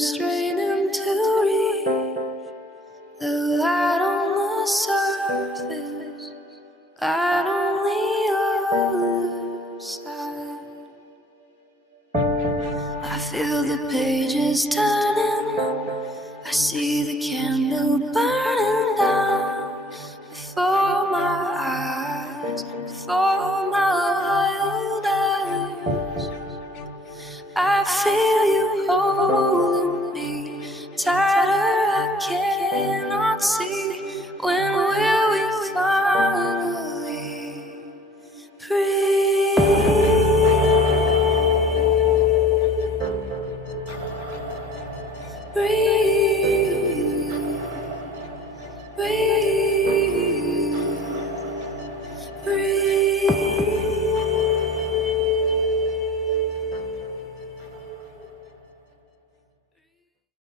straining to reach the light on the surface, light on the other side. I feel the pages turning, I see the candle burning down before my eyes, before my wild eyes. I feel you holding me tighter, I cannot see. When will we finally breathe? Breathe, breathe, breathe.